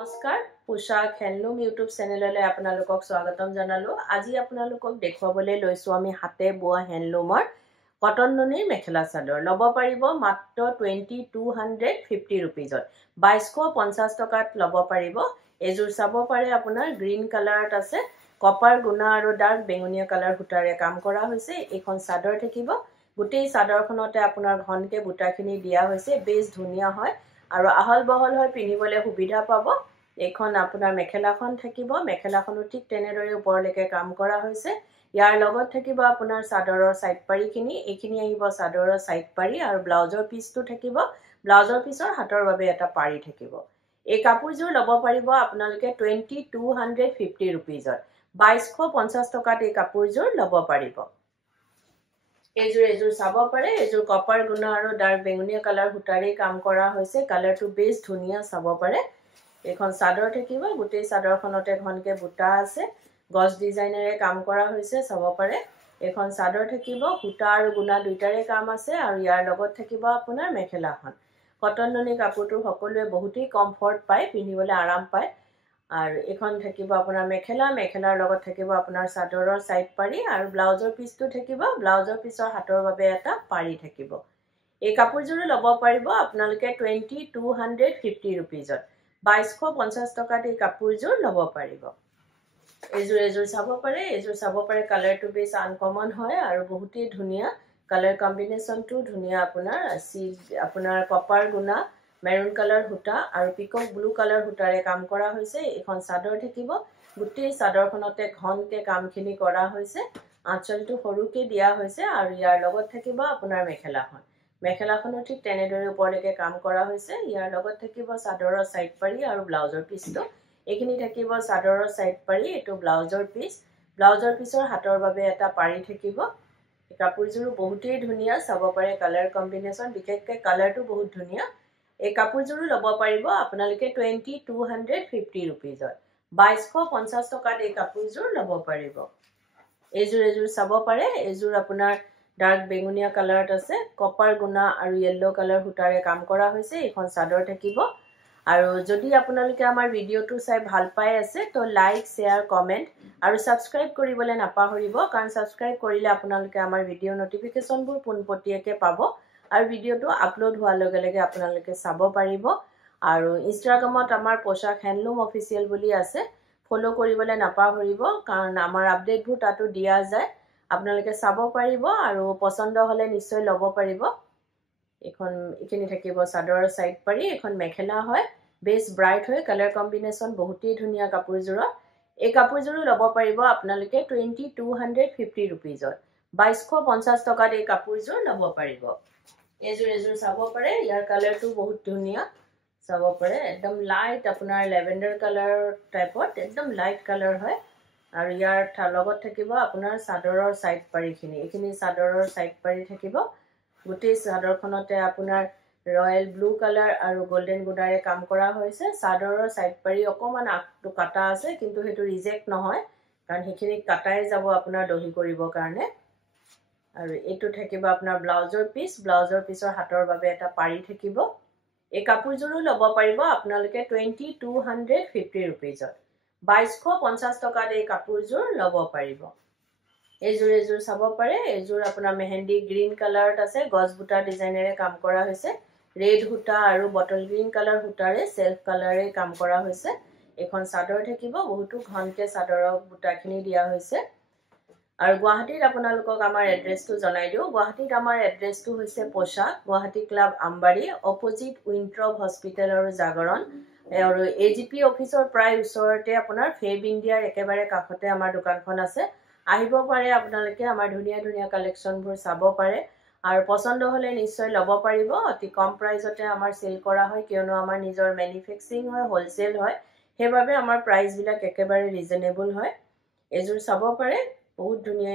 নমস্কাৰ পোশাক handloom YouTube চেনেললৈ আপোনালোকক স্বাগতম জনালো আজি আপোনালোকক দেখুৱাবলৈ লৈছো আমি হাতে বোৱা হ্যান্ডলুমৰ কটন নুনিৰ মেখেলা চাদৰ লব পাৰিব মাত্ৰ 2250 रुपीजত 2250 টকাত লব পাৰিব এজোৰ চাব পাৰে আপোনাৰ গ্ৰীন কালাৰত আছে কপাৰ গুণা আৰু ডাৰ্ক বেঙুনীয়া কালাৰ সূতাৰে কাম কৰা হৈছে এখন চাদৰ থাকিব গোটেই চাদৰখনতে আপোনাৰ ঘনকে বুটাখিনি দিয়া হৈছে বেছ ধুনীয়া হয় আৰু আহল বহল হৈ পিনিবলে সুবিধা পাব এখন আপোনাৰ মেখেলাখন থাকিব মেখেলাখনো ঠিক তেনেদৰে ওপৰলৈকে কাম কৰা হৈছে ইয়াৰ লগত থাকিব আপোনাৰ চাদৰৰ সাইড পাৰিখিনি এইখিনি আহিব চাদৰৰ সাইড পাৰি আৰু ব্লাউজৰ পিছটো থাকিব ব্লাউজৰ পিছৰ হাতৰ বাবে এটা পাৰি থাকিব এই কাপোৰযোৰ লব পাৰিব আপোনালোকে 2250 रुपीजত 2250 টকাত এই কাপোৰযোৰ লব পাৰিব এজোৰ চাব পাৰে এজোৰ কপাৰ গুণা আৰু ডাৰ্ক বেঙুনীয়া কালাৰ সূতাৰে কাম কৰা হৈছে কালাৰটো বেছ ধুনীয়া চাব পাৰে এখন চাদৰ থাকিব গোটেই চাদৰখনতে ঘনকে বুটা আছে গছ ডিজাইনেৰে কাম কৰা হৈছে চাব পাৰে এখন চাদৰ থাকিব সূতা আৰু গুণা দুইটাৰে কাম আছে আৰু ইয়াৰ লগত থাকিব আপোনাৰ মেখেলাখন কটন নুনি কাপোৰটো সকলোৱে বহুতেই কমফৰ্ট পায় পিন্ধিবলৈ আৰাম পায় আৰু এখন থাকিব আপোনাৰ মেখেলাৰ লগত থাকিব আপোনাৰ চাদৰৰ সাইড পাৰি আৰু ব্লাউজৰ পিছটো থাকিব ব্লাউজৰ পিছৰ হাতৰ বাবে এটা পাৰি থাকিব এই কাপোৰযোৰ লব পাৰিব আপোনালোকে 2250 रुपीजত 2250 টকাত এই কাপোৰযোৰ লব পাৰিব এজোৰ চাব পাৰে কালাৰটো বেছ আনকমন হয় আৰু বহুতেই ধুনীয়া কালাৰ কম্বিনেশনটো ধুনীয়া আপোনাৰ কপাৰ গুণা মেৰুন কালাৰ সূতা আৰু পিকক ব্লু কালাৰ সূতাৰে কাম কৰা হৈছে এখন চাদৰ থাকিব গোটেই চাদৰখনতে ঘনকে কামখিনি কৰা হৈছে আঁচলটো সৰুকে দিয়া হৈছে আৰু ইয়াৰ লগত থাকিব আপোনাৰ মেখেলাখনো ঠিক তেনেদৰে ওপৰলৈকে কাম কৰা হৈছে ইয়াৰ লগত থাকিব চাদৰৰ সাইড পাৰি আৰু ব্লাউজৰ পিছটো এইখিনি থাকিব চাদৰৰ সাইড পাৰি এটো ব্লাউজৰ পিছৰ হাতৰ বাবে এটা পাৰি থাকিব কাপোৰযোৰ বহুতেই ধুনীয়া চাব পাৰে কালাৰ কম্বিনেশন বিশেষকৈ কালাৰটো বহুত ধুনীয়া এই কাপোৰযোৰ লব পাৰিব আপোনালোকে 2250 रुपीजত 2250 টকাত এই কাপোৰযোৰ লব পাৰিব এজোৰ চাব পাৰে এজোৰ আপোনাৰ ডাৰ্ক বেঙুনীয়া কালাৰত আছে কপাৰ গুণা আৰু ইয়েলো কালাৰ সূতাৰে কাম কৰা হৈছে এখন চাদৰ থাকিব আৰু যদি আপোনালোকে আমাৰ ভিডিওটো চাই ভাল পাই আছে তো লাইক শেয়াৰ কমেন্ট আৰু সাবস্ক্ৰাইব কৰিবলৈ নাপাহৰিব কাৰণ সাবস্ক্ৰাইব কৰিলে আপোনালোকে আমাৰ ভিডিও নটিফিকেশনবোৰ পোনপটীয়াকৈ পাব আৰু ভিডিওটো আপলোড হোৱাৰ লগে লগে আপোনালোকে চাব পাৰিব আৰু ইনষ্টাগ্ৰামত আমাৰ পোশাক হ্যান্ডলুম অফিচিয়েল বুলি আছে ফলো কৰিবলৈ নাপাহৰিব কাৰণ আমাৰ আপডেটবোৰ তাতো দিয়া যায় আপোনালোকে চাব পাৰিব আৰু পছন্দ হলে নিশ্চয় লব পাৰিব এইখিনি থাকিব চাদৰৰ সাইড পাৰি এখন মেখেলা হয় বেছ ব্ৰাইট হয় কালাৰ কম্বিনেশন বহুতেই ধুনীয়া কাপোৰযোৰৰ এই কাপোৰযোৰ লব পাৰিব আপোনালোকে 2250 रुपीजত 2250 টকাত এই কাপোৰযোৰ লব পাৰিব এজোৰ চাব পাৰে ইয়াৰ কালাৰটো বহুত ধুনীয়া চাব পাৰে একদম লাইট আপোনাৰ লেভেণ্ডাৰ কালাৰ টাইপত একদম লাইট কালাৰ হয় আৰু ইয়াৰ লগত থাকিব আপোনাৰ চাদৰৰ সাইড পাৰিখিনি এইখিনি চাদৰৰ সাইড পাৰি থাকিব গোটেই চাদৰখনতে আপোনাৰ ৰয়েল ব্লু কালাৰ আৰু গোল্ডেন গুডাৰে কাম কৰা হৈছে চাদৰৰ সাইড পাৰি অকমান আগটো কাটা আছে কিন্তু হেতু ৰিজেক্ট নহয় কাৰণ হেখিনি কাটাই যাব আপোনাৰ দহি কৰিবৰ কাৰণে আৰু এটো থাকিব আপোনাৰ ব্লাউজৰ পিছৰ হাতৰ বাবে এটা পাৰি থাকিব এই কাপোৰযোৰ লব পাৰিব আপোনালোকে 2250 रुपीजত 2250 টকাত এই কাপোৰযোৰ লব পাৰিব এজোৰ চাব পাৰে এজোৰ আপোনাৰ মেহেন্দি গ্ৰীন কালাৰত আছে গছ বুটা ডিজাইনেৰে কাম কৰা হৈছে ৰেড সূতা আৰু বটল গ্ৰীন কালাৰ সূতাৰে সেলফ কালাৰে কাম কৰা হৈছে এখন চাদৰ থাকিব বহুতো ঘনকে চাদৰৰ বুটাখিনি দিয়া হৈছে আৰু গুৱাহাটীত আপোনালোকক আমাৰ এড্ৰেছটো জনাই দিও গুৱাহাটীত আমাৰ এড্ৰেছটো হৈছে পোশাক Guwahati club Ambari opposite Winthrop hospital আৰু জাগৰণ আৰু এজিপি অফিচৰ প্ৰায় ওচৰতে আপোনাৰ ফেব ইণ্ডিয়াৰ একেবাৰে কাষতে আমাৰ দোকানখন আছে আহিব পাৰে আপোনালোকে আমাৰ ধুনীয়া কালেকশনবোৰ চাব পাৰে আৰু পছন্দ হলে নিশ্চয় লব পাৰিব অতি কম প্ৰাইজতে আমাৰ সেল কৰা হয় কিয়নো আমাৰ নিজৰ ম্যানুফ্যাকচাৰিং হয় হোলসেল হয় সেইবাবে আমাৰ প্ৰাইস বিলাক একেবাৰে ৰিজনেবল হয় এজোৰ চাব পাৰে বহুত ধুনীয়া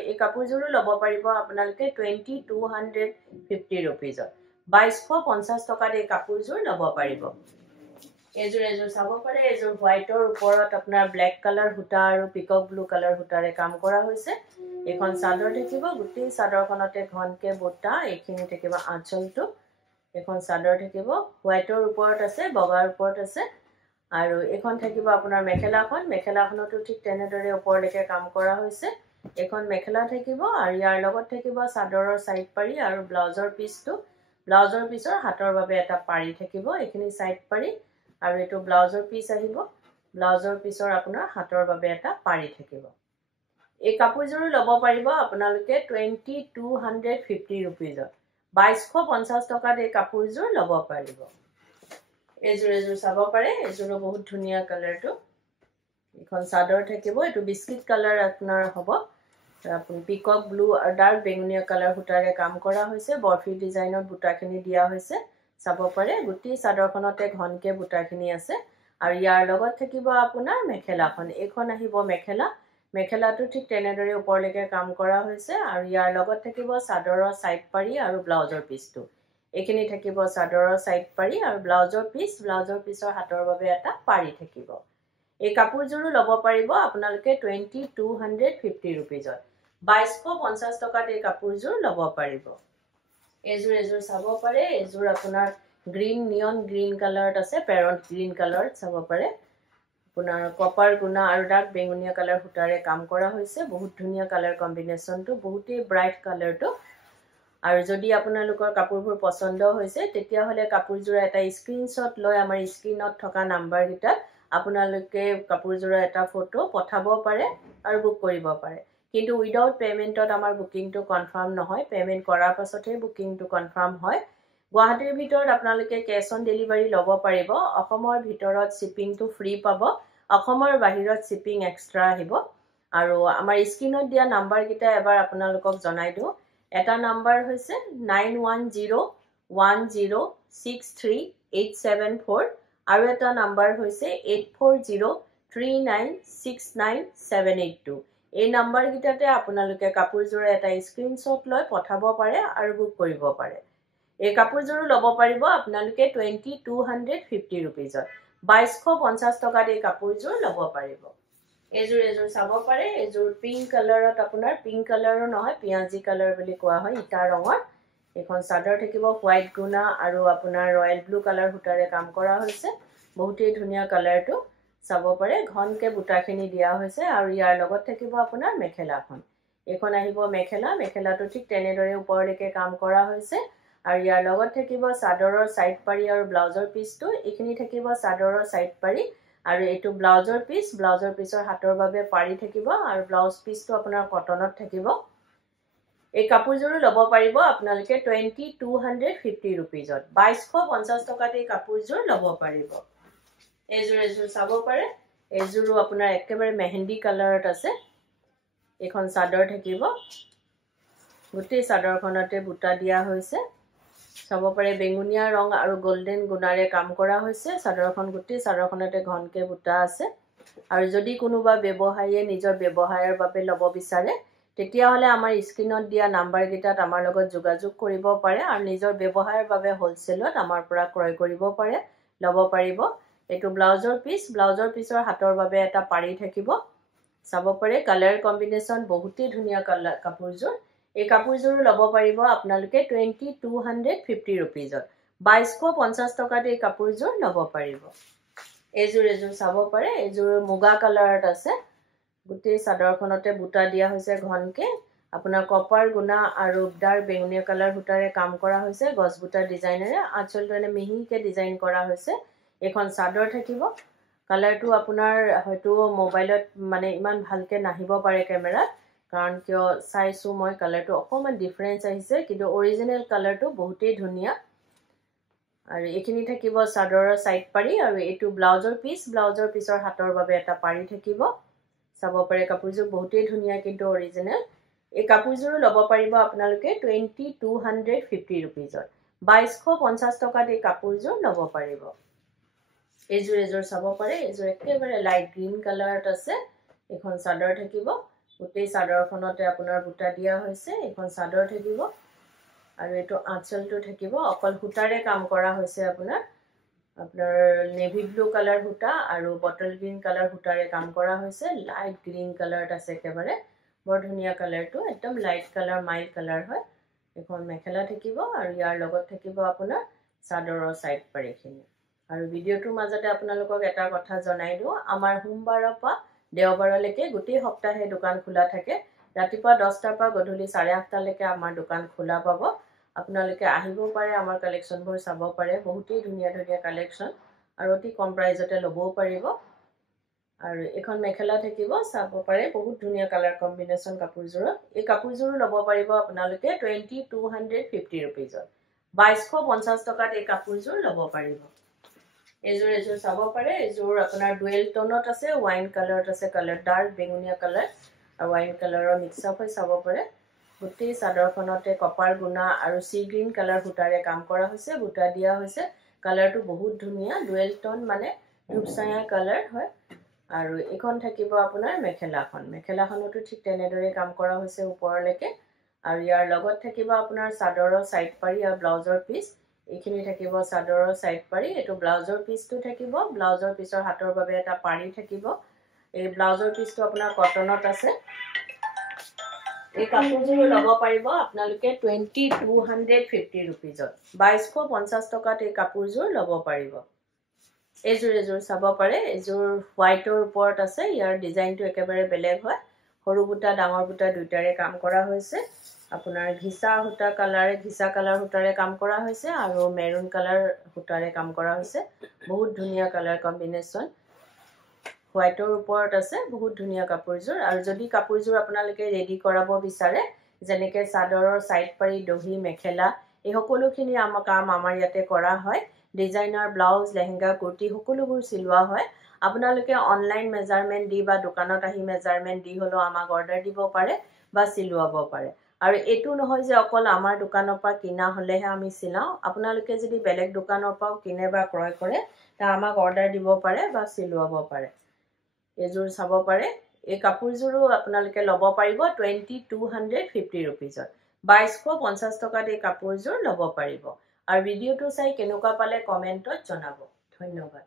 এই কাপোৰযোৰ লব পাৰিব আপোনালোকে 2250 रुपीजত 2250 টকাত এই কাপোৰযোৰ লব পাৰিব এজোৰ চাব পাৰে এজোৰ হোৱাইটৰ ওপৰত আপোনাৰ ব্ল্যাক কালাৰ সূতা আৰু পিকক ব্লু কালাৰ সূতাৰে কাম কৰা হৈছে এখন চাদৰ থাকিব গোটেই চাদৰখনতে ঘনকে বুটা এইখিনি থাকিব আঁচলটো এখন চাদৰ থাকিব হোৱাইটৰ ওপৰত আছে বগাৰ ওপৰত আছে আৰু এখন থাকিব আপোনাৰ মেখেলাখন মেখেলাখনতো ঠিক তেনেদৰে ওপৰলৈকে কাম কৰা হৈছে এখন মেখেলা থাকিব আৰু ইয়াৰ লগত থাকিব চাদৰৰ সাইড পাৰি আৰু ব্লাউজৰ পিছৰ হাতৰ বাবে এটা পাৰি থাকিব এইখিনি সাইড পাৰি আৰু এটো ব্লাউজৰ পিছ আহিব ব্লাউজৰ পিছৰ আপোনাৰ হাতৰ বাবে এটা পাৰি থাকিব এই কাপোৰযোৰ ল'ব পাৰিব আপোনালোকে 2250 रुपीजত 2250 টকাত এই কাপোৰযোৰ ল'ব পাৰিব এজোৰ চাব পাৰে এজোৰ বহুত ধুনিয়া কালাৰটো এখন চাদৰ থাকিব এটো বিস্কিট কালাৰ আপোনাৰ হ'ব আপুনি পিকক ব্লু আৰু ডাৰ্ক বেঙুনীয়া কালাৰ হুটাৰে কাম কৰা হৈছে বৰফি ডিজাইনত বুটাখিনি দিয়া হৈছে চাব পাৰে গুটি চাদৰখনতে ঘনকে বুটাখিনি আছে আৰু ইয়াৰ লগত থাকিব আপোনাৰ মেখেলাখন এখন আহিব মেখেলাটো ঠিক তেনেদৰে ওপৰলৈকে কাম কৰা হৈছে আৰু ইয়াৰ লগত থাকিব চাদৰৰ সাইড পাৰি আৰু ব্লাউজৰ পিছটো এইখিনি থাকিব চাদৰৰ সাইড পাৰি আৰু ব্লাউজৰ পিছৰ হাতৰ বাবে এটা পাৰি থাকিব এই কাপোৰযোৰ ল'ব পাৰিব আপোনালোকে 2250 रुपीजত 2250 টকাত এই কাপোৰযোৰ ল'ব পাৰিব এজোৰ চাব পাৰে এজোৰ আপোনাৰ গ্ৰীন নিয়ন গ্ৰীন কালাৰত আছে পেৰন্ট গ্ৰীন কালাৰত চাব পাৰে আপোনাৰ কপাৰ গুণা আৰু ডাৰ্ক বেঙুনীয়া কালাৰ হুটাৰে কাম কৰা হৈছে বহুত ধুনিয়া কালাৰ কম্বিনেশনটো বহুতেই ব্ৰাইট কালাৰটো আৰু যদি আপোনালোকৰ কাপোৰবোৰ পছন্দ হৈছে তেতিয়া হলে কাপোৰযোৰ এটা স্ক্ৰিনশ্বট লৈ আমাৰ স্ক্ৰিনত থকা নাম্বাৰ গিটা আপোনালোকে কাপোৰযোৰ এটা ফটো পঠাব পাৰে আৰু বুক কৰিব পাৰে কিন্তু উইদাউট পেমেন্টত আমাৰ বুকিংটো কনফাৰ্ম নহয় পেমেন্ট কৰাৰ পাছতহে বুকিংটো কনফাৰ্ম হয় গুৱাহাটীৰ ভিতৰত আপোনালোকে কেশ অন ডেলিভাৰী ল'ব পাৰিব অসমৰ ভিতৰত শিপিংটো ফ্ৰী পাব অসমৰ বাহিৰত শিপিং এক্সট্ৰা আহিব আৰু আমাৰ স্ক্ৰিনত দিয়া নাম্বাৰ গিটা এবাৰ আপোনালোকক জনাই দিও এটা নাম্বাৰ হৈছে 9101063874 আৰু এটা নাম্বাৰ হৈছে 8403969782 এই নাম্বাৰ গিটাতে আপোনালোকে কাপোৰযোৰ এটা স্ক্ৰিনশ্বট লৈ পঠাব পাৰে আৰু বুক কৰিব পাৰে এই কাপোৰযোৰ ল'ব পাৰিব আপোনালোকে 2250 रुपीजত 2250 টকাত এই কাপোৰযোৰ ল'ব পাৰিব এজোৰ চাব পাৰে এজোৰ পিংক কালাৰত আপোনাৰ পিংক কালাৰৰ নহয় পিয়াজি কালাৰ বুলি কোৱা হয় ইটা ৰঙৰ এখন চাদৰ থাকিব হোৱাইট গুণা আৰু আপোনাৰ ৰয়েল ব্লু কালাৰ হুটাৰে কাম কৰা হৈছে বহুতেই ধুনিয়া কালাৰটো চাব পাৰে ঘনকে বুটাখিনি দিয়া হৈছে আৰু ইয়াৰ লগত থাকিব আপোনাৰ মেখেলাখন এখন আহিব মেখেলাটো ঠিক তেনেদৰে ওপৰলৈকে কাম কৰা হৈছে আৰু ইয়াৰ লগত থাকিব চাদৰৰ সাইড পাৰি আৰু ব্লাউজৰ পিছটো এইখিনি থাকিব চাদৰৰ সাইড পাৰি আৰু এটো ব্লাউজৰ পিছৰ হাতৰ বাবে পাৰি থাকিব আৰু ব্লাউজ পিছটো আপোনাৰ কটনত থাকিব এই কাপোৰযোৰ ল'ব পাৰিব আপোনালোকে 2250 रुपीजত 2250 টকাত এই কাপোৰযোৰ ল'ব পাৰিব এজোৰ চাব পাৰে এজোৰো আপোনাৰ একেবাৰে মেহেন্দি কালাৰত আছে এখন চাদৰ থাকিব গুটি চাদৰখনতে বুটা দিয়া হৈছে চাব পাৰে বেঙুনীয়া ৰং আৰু গোল্ডেন গুণাৰে কাম কৰা হৈছে চাদৰখন গুটি চাদৰখনতে ঘনকে বুটা আছে আৰু যদি কোনোবা ব্যৱসায়ীয়ে নিজৰ ব্যৱসায়ৰ বাবে ল'ব বিচাৰে তেতিয়া হলে আমাৰ স্ক্ৰিনত দিয়া নাম্বাৰ গিটাত আমাৰ লগত যোগাযোগ কৰিব পাৰে আৰু নিজৰ ব্যৱসায়ৰ বাবে হোলসেলত আমাৰ পৰা ক্ৰয় কৰিব পাৰে ল'ব পাৰিব এটো ব্লাউজৰ পিছৰ হাতৰ বাবে এটা পাৰি থাকিব চাব পাৰে কালাৰ কম্বিনেশন বহুতেই ধুনিয়া কাপোৰযোৰ এই কাপোৰযোৰ ল'ব পাৰিব আপোনালোকে 2250 रुपीजত 2250 টকাত এই কাপোৰযোৰ ল'ব পাৰিব এজোৰ চাব পাৰে এজোৰ মুগা কালাৰত আছে গুটি চাদৰখনতে বুটা দিয়া হৈছে ঘনকে আপোনাৰ কপাৰ গুণা আৰু ডাৰ্ক বেঙুনীয়া কালাৰ হুটাৰে কাম কৰা হৈছে গছ বুটা ডিজাইনেৰে আঁচলটো এনে মিহিকে ডিজাইন কৰা হৈছে এখন চাদৰ থাকিব কালাৰটো আপোনাৰ হয়তো মোবাইলত মানে ইমান ভালকে নাহিব পাৰে কেমেৰাত কাৰণ কিয় চাইছো মই কালাৰটো অকমান ডিফাৰেন্স আহিছে কিন্তু অৰিজিনাল কালাৰটো বহুতেই ধুনিয়া আৰু এইখিনি থাকিব চাদৰৰ সাইড পাৰি আৰু এটো ব্লাউজৰ পিছৰ হাতৰ বাবে এটা পাৰি থাকিব চাব পাৰে কাপোৰযোৰ বহুতেই ধুনিয়া কিন্তু অৰিজিনাল এই কাপোৰযোৰ ল'ব পাৰিব আপোনালোকে 2250 रुपीजত 2250 টকাত এই কাপোৰযোৰ ল'ব পাৰিব এজোৰ চাব পাৰে এজোৰ একেবাৰে লাইট গ্ৰীন কালাৰত আছে এখন চাদৰ থাকিব গোটেই চাদৰখনতে আপোনাৰ বুটা দিয়া হৈছে এখন চাদৰ থাকিব আৰু এটো আঁচলটো থাকিব অকল হুটাৰে কাম কৰা হৈছে আপোনাৰ নেভি ব্লু কালাৰ হুটা আৰু বটল গ্ৰীন কালাৰ হুটাৰে কাম কৰা হৈছে লাইট গ্ৰীন কালাৰত আছে একেবাৰে বৰ ধুনিয়া কালাৰটো একদম লাইট কালাৰ মাইল্ড কালাৰ হয় এখন মেখেলা থাকিব আৰু ইয়াৰ লগত থাকিব আপোনাৰ চাদৰৰ সাইড পাৰিখিনি আৰু ভিডিঅ'টোৰ মাজতে আপোনালোকক এটা কথা জনাই দিওঁ, আমাৰ সোমবাৰৰ পৰা দেওবাৰলৈকে গোটেই সপ্তাহে দোকান খোলা থাকে। ৰাতিপুৱা 10টাৰ পৰা গধূলি 8:30লৈকে আমাৰ দোকান খোলা পাব। আপোনালোকে আহিব পাৰে, আমাৰ কালেকশ্যনবোৰ চাব পাৰে। বহুতেই ধুনীয়া ধুনীয়া কালেকশ্যন আৰু অতি কম প্ৰাইজতে ল'বও পাৰিব। আৰু এখন মেখেলা থাকিব, চাব পাৰে, বহুত ধুনীয়া কালাৰ কম্বিনেশ্যন কাপোৰযোৰত। এই কাপোৰযোৰো ল'ব পাৰিব আপোনালোকে 2250 ৰুপিজত। 2250 টকাত এই কাপোৰযোৰ ল'ব পাৰিব। এযোৰ চাব পাৰে। এযোৰ আপোনাৰ ডুৱেল টোনত আছে, ৱাইন কালাৰত আছে, কালাৰ ডাৰ্ক বেঙুনীয়া কালাৰ আৰু ৱাইন কালাৰৰ মিক্স আপ হৈ চাব পাৰে। গোটেই চাদৰখনতে কপাৰ গুণা আৰু চি গ্ৰীণ কালাৰ সূতাৰে কাম কৰা হৈছে, বুটা দিয়া হৈছে। কালাৰটো বহুত ধুনীয়া, ডুৱেল টোন মানে ধূপচায়া কালাৰ হয়। আৰু এইখন থাকিব আপোনাৰ মেখেলাখনতো ঠিক তেনেদৰে কাম কৰা হৈছে ওপৰলৈকে। আৰু ইয়াৰ লগত থাকিব আপোনাৰ চাদৰৰ চাইড পাৰি আৰু ব্লাউজৰ পিচ। এইখিনি থাকিব চাদৰৰ চাইড পাৰি। এইটো ব্লাউজৰ পিচটো থাকিব। ব্লাউজৰ পিচৰ হাতৰ বাবে এটা পাৰি থাকিব। এই ব্লাউজৰ পিচটো আপোনাৰ কটনত আছে। এই কাপোৰযোৰ ল'ব পাৰিব আপোনালোকে 2250 ৰুপিজত। 2250 টকাত এই কাপোৰযোৰ ল'ব পাৰিব। এযোৰ চাব পাৰে। এযোৰ হোৱাইটৰ ওপৰত আছে। ইয়াৰ ডিজাইনটো একেবাৰে বেলেগ হয়। সৰু বুটা ডাঙৰ বুটা দুইটাৰে কাম কৰা হৈছে। আপোনাৰ ঘিচা কালাৰ সূতাৰে কাম কৰা হৈছে আৰু মেৰুন কালাৰ সূতাৰে কাম কৰা হৈছে। বহুত ধুনীয়া কালাৰ কম্বিনেশ্যন। হোৱাইটৰ ওপৰত আছে। বহুত ধুনীয়া কাপোৰযোৰ। আৰু যদি কাপোৰযোৰ আপোনালোকে ৰেডি কৰাব বিচাৰে, যেনেকৈ চাদৰৰ চাইড পাৰি, দহি, মেখেলা, এই সকলোখিনি কাম আমাৰ ইয়াতে কৰা হয়। ডিজাইনাৰ ব্লাউজ, লেহেংগা, কুৰ্তি সকলোবোৰ চিলোৱা হয়। আপোনালোকে অনলাইন মেজাৰমেণ্ট দি বা দোকানত আহি মেজাৰমেণ্ট দি হ'লেও আমাক অৰ্ডাৰ দিব পাৰে বা চিলোৱাব পাৰে। আৰু এইটো নহয় যে অকল আমাৰ দোকানৰ পৰা কিনা হ'লেহে আমি চিলাওঁ। আপোনালোকে যদি বেলেগ দোকানৰ পৰাও কিনে বা ক্ৰয় কৰে, তা আমাক অৰ্ডাৰ দিব পাৰে বা চিলোৱাব পাৰে। এযোৰ চাব পাৰে। এই কাপোৰযোৰো আপোনালোকে ল'ব পাৰিব 2250 ৰুপিজত। 2250 টকাত এই কাপোৰযোৰ ল'ব পাৰিব। আৰু ভিডিঅ'টো চাই কেনেকুৱা পালে কমেণ্টত জনাব। ধন্যবাদ।